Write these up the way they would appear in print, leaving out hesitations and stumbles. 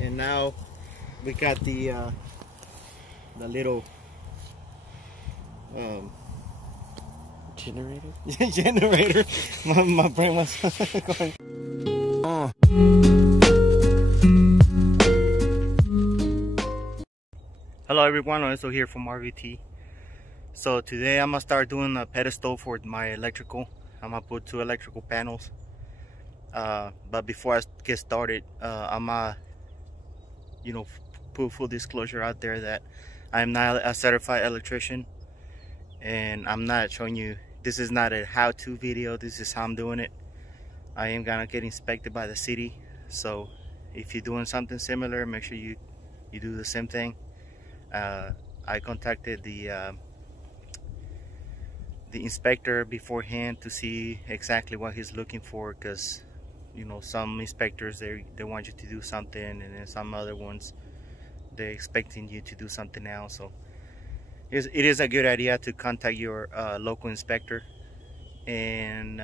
and now we got the little generator. generator. My brain was going. Hello everyone, Lorenzo here from RVT. So today I'm gonna start doing a pedestal for my electrical. I'm gonna put 2 electrical panels. But before I get started, I'm gonna, put full disclosure out there that I'm not a certified electrician, and I'm not showing you. This is not a how-to video. This is how I'm doing it. I am gonna get inspected by the city, so if you're doing something similar, make sure you do the same thing. I contacted the inspector beforehand to see exactly what he's looking for, because some inspectors they want you to do something, and then some other ones they're expecting you to do something else. So it is a good idea to contact your local inspector. And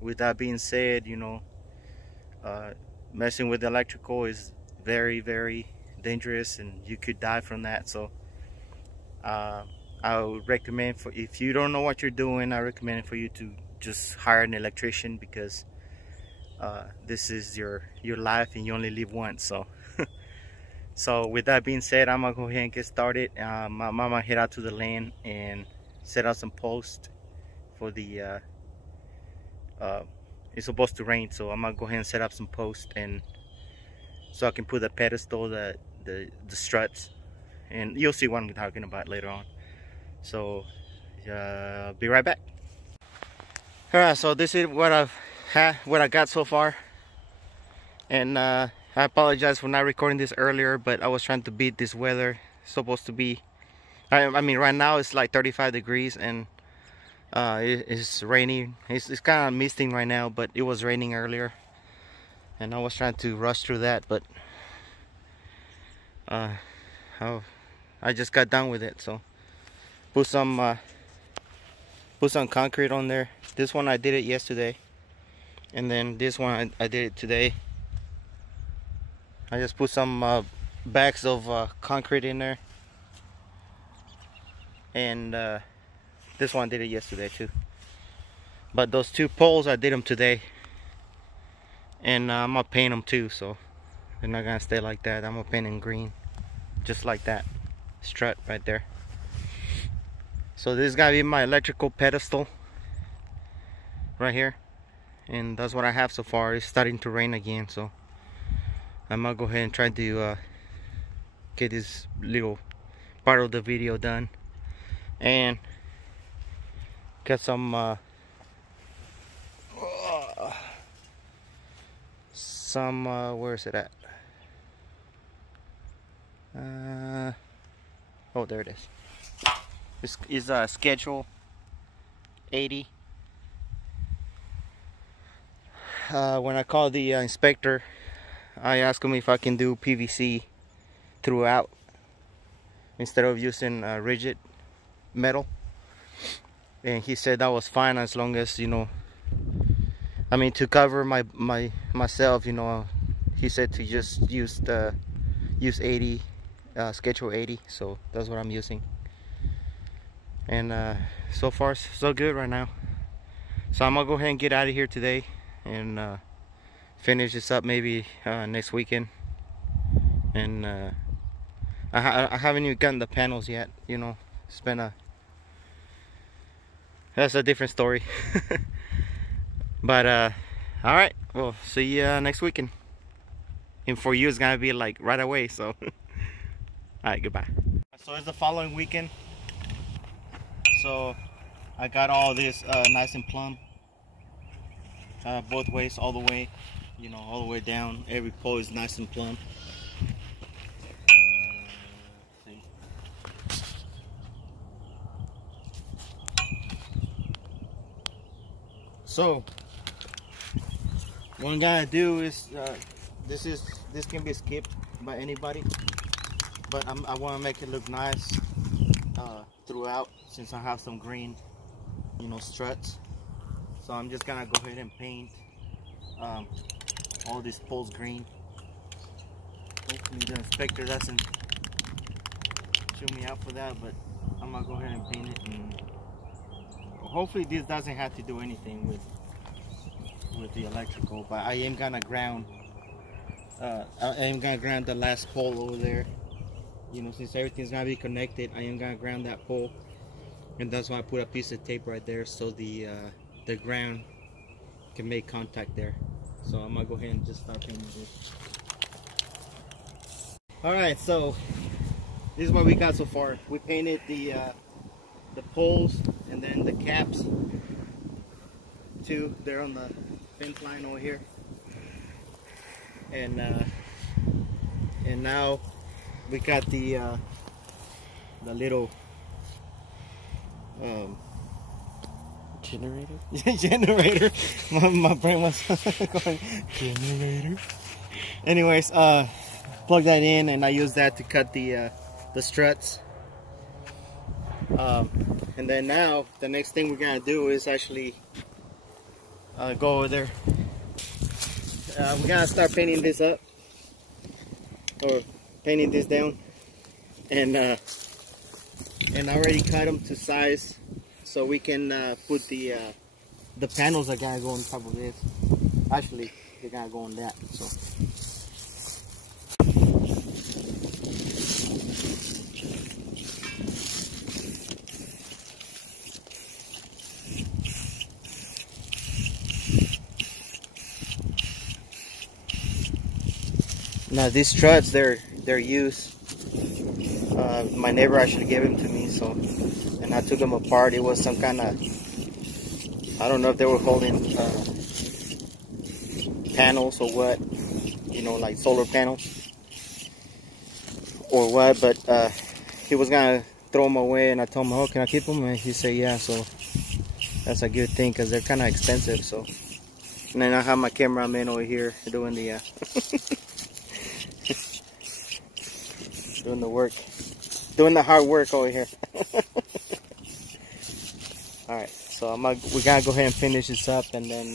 with that being said, messing with electrical is very, very dangerous, and you could die from that. So I would recommend, if you don't know what you're doing, I recommend for you to just hire an electrician, because this is your life and you only live once. So so with that being said, I'm gonna go ahead and get started. I'm gonna head out to the land and set out some posts for the it's supposed to rain, so I'm gonna go ahead and set up some posts, and so I can put the pedestal, the struts, and you'll see what I'm talking about later on. So be right back. Alright, so this is what I got so far, and I apologize for not recording this earlier, but I was trying to beat this weather. It's supposed to be, I mean right now it's like 35 degrees, and it's raining. It's kind of misting right now, but it was raining earlier, and I was trying to rush through that, but I just got done with it. So put some concrete on there. This one I did it yesterday, and then this one I did it today. I just put some bags of concrete in there, and this one I did it yesterday too. But those 2 poles I did them today, and I'm gonna paint them too, so they're not gonna stay like that. I'm gonna paint in green, just like that strut right there. So this is gonna be my electrical pedestal right here, and that's what I have so far. It's starting to rain again, so I'm gonna go ahead and try to get this little part of the video done, and get some where is it at? Oh, there it is. This is schedule 80. When I called the inspector, I asked him if I can do PVC throughout instead of using rigid metal, and he said that was fine, as long as I mean, to cover myself, he said to just use 80, schedule 80. So that's what I'm using, and so far so good right now. So I'm gonna go ahead and get out of here today, and finish this up maybe next weekend. And I haven't even gotten the panels yet. It's been that's a different story. But all right, well, see you next weekend, and for you it's gonna be like right away. So all right, goodbye. So it's the following weekend, so I got all this nice and plumb, both ways, all the way, all the way down. Every pole is nice and plumb. See. So what I'm gonna do is, this can be skipped by anybody, but I want to make it look nice throughout, since I have some green, struts. So I'm just gonna go ahead and paint all these poles green. Oops. the inspector doesn't chew me out for that, but I'm gonna go ahead and paint it, and hopefully this doesn't have to do anything with the electrical. But I am gonna ground the last pole over there. You know, since everything's gonna be connected, I am gonna ground that pole, and that's why I put a piece of tape right there so the ground can make contact there. So I'm gonna go ahead and just start painting this. Alright, so this is what we got so far. We painted the poles and then the caps too. They're on the fence line over here. And now we got the little generator. Generator. My brain was going generator. Anyways, plug that in, and I use that to cut the struts. And then now the next thing we're gonna do is actually go over there. We're gonna start painting this up, or painting this down, and I already cut them to size so we can put the panels are gonna go on top of this. Actually, they're gonna go on that. So. Now these struts, they're used. My neighbor actually gave them to me, so, and I took them apart. It was some kind of, I don't know if they were holding panels or what, you know, like solar panels or what. But he was gonna throw them away, and I told him, "Oh, can I keep them?" And he said, "Yeah." So that's a good thing because they're kind of expensive. So, and then I have my cameraman over here doing the doing the work, doing the hard work over here. Alright, so we gotta go ahead and finish this up, and then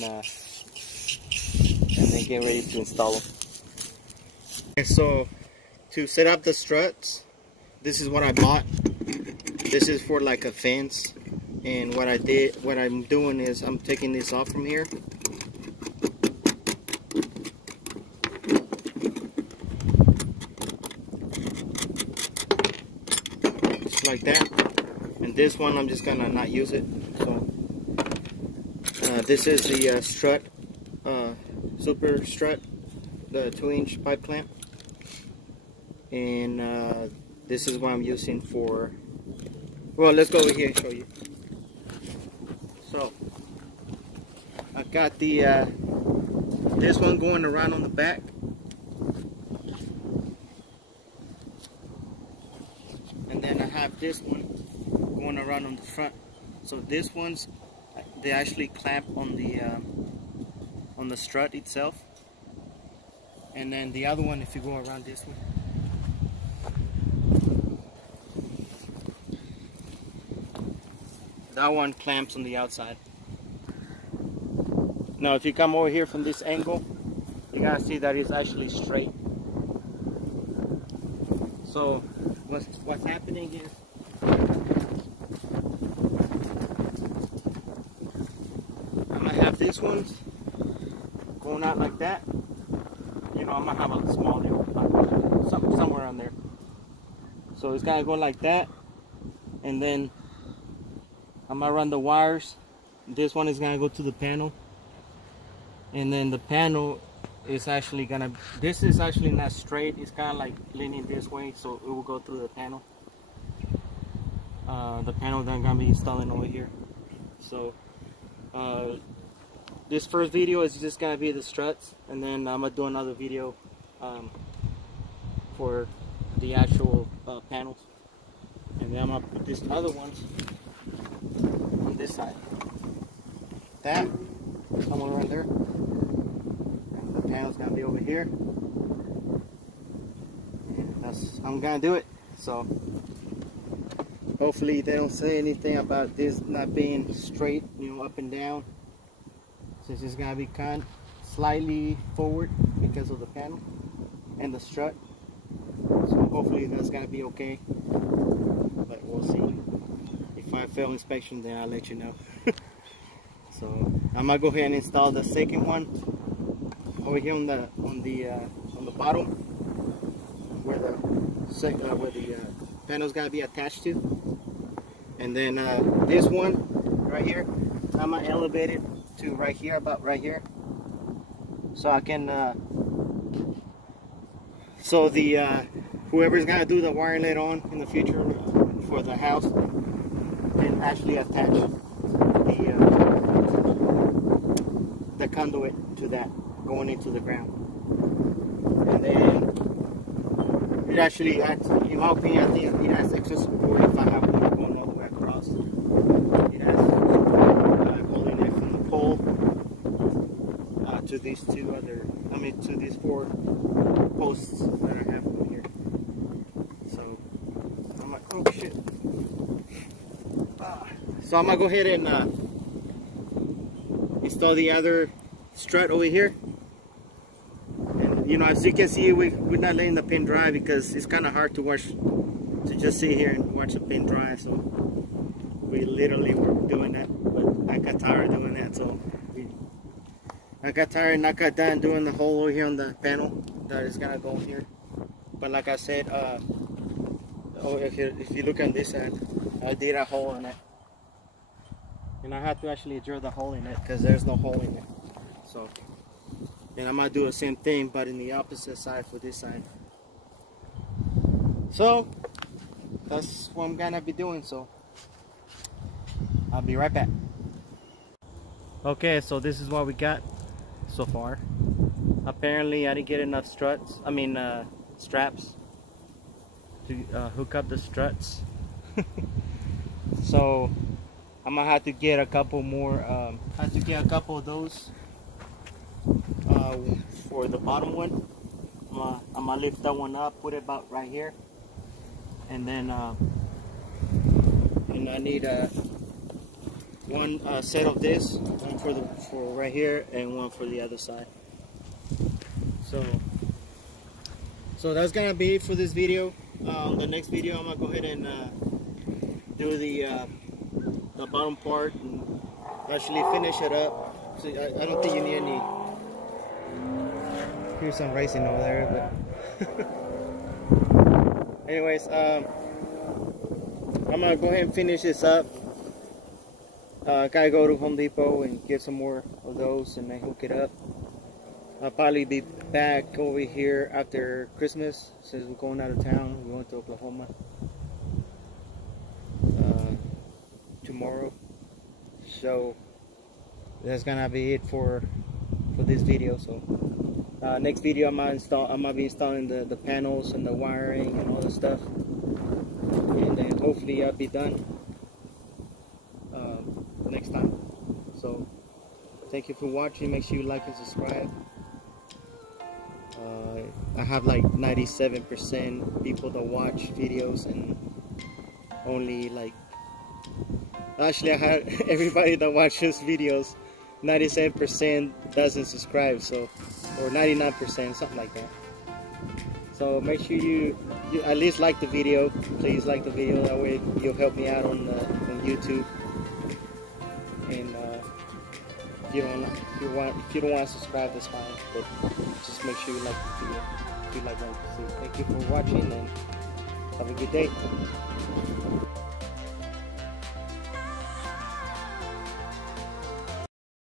get ready to install them. Okay, so to set up the struts, this is what I bought. This is for like a fence, and what I'm doing is I'm taking this off from here. Like that, and this one I'm just gonna not use it. So this is the strut, super strut, the 2-inch pipe clamp, and this is what I'm using for. Well, let's go over here and show you. So I got the this one going around on the back. And then I have this one going around on the front. So this one's, they actually clamp on the strut itself. And then the other one, if you go around this one, that one clamps on the outside. Now if you come over here from this angle, you gotta see that it's actually straight. So what's happening is I might have this one going out like that. You know, I might have a small little somewhere on there. So it's gonna go like that, and then I'm gonna run the wires. This one is gonna go to the panel, and then the panel is actually gonna, this is actually not straight, it's kind of like leaning this way, so it will go through the panel. The panel then gonna be installing over here. So this first video is just gonna be the struts, and then I'm gonna do another video for the actual panels, and then I'm gonna put these other ones on this side. That somewhere right there. The panel's gonna be over here. And I'm gonna do it. So hopefully they don't say anything about this not being straight, you know, up and down, since it's gonna be kind of slightly forward because of the panel and the strut. So hopefully that's gonna be okay, but we'll see. If I fail inspection, then I'll let you know. So I'm gonna go ahead and install the second one over here on the bottom, where the panel's gotta be attached to. And then this one right here, I'm gonna elevate it to right here, about right here, so I can so the whoever's gonna do the wiring later on in the future for the house can actually attach the conduit to that going into the ground. And then it actually, in my opinion, I think it has extra support if I have one going all the way across. It has holding it from the pole to these to these 4 posts that I have over here. So I'm like, oh shit. So I'm gonna go ahead and install the other strut over here. And you know, as you can see, we're not letting the pin dry because it's kind of hard to watch, to just sit here and watch the pin dry. So we literally were doing that, but I got tired of doing that. So I got tired and I got done doing the hole over here on the panel that is gonna go in here. But like I said, if you look on this side, I did a hole in it. And I have to actually drill the hole in it because there's no hole in it. So, and I'm gonna do the same thing, but in the opposite side for this side. So that's what I'm gonna be doing. So I'll be right back. Okay, so this is what we got so far. Apparently I didn't get enough straps to hook up the struts. So I'm gonna have to get a couple more, have to get a couple of those for the bottom one. I'm gonna lift that one up, put it about right here, and then and I need one set of this, one for right here and one for the other side. So that's gonna be it for this video. The next video I'm gonna go ahead and do the bottom part and actually finish it up. So I don't think you need any. Here's some racing over there, but anyways, I'm gonna go ahead and finish this up. Gotta go to Home Depot and get some more of those and then hook it up. I'll probably be back over here after Christmas since we're going out of town. We're going to Oklahoma tomorrow. So that's gonna be it for this video. So next video I'm gonna be installing the panels and the wiring and all the stuff, and then hopefully I'll be done next time. So thank you for watching. Make sure you like and subscribe. I have like 97% people that watch videos, and only like, actually I had everybody that watches videos, 97% doesn't subscribe, so, or 99%, something like that. So make sure you at least like the video. Please like the video, that way you'll help me out on YouTube. And if you don't want to subscribe, that's fine, but just make sure you like the video if you like what you see. Thank you for watching, and have a good day.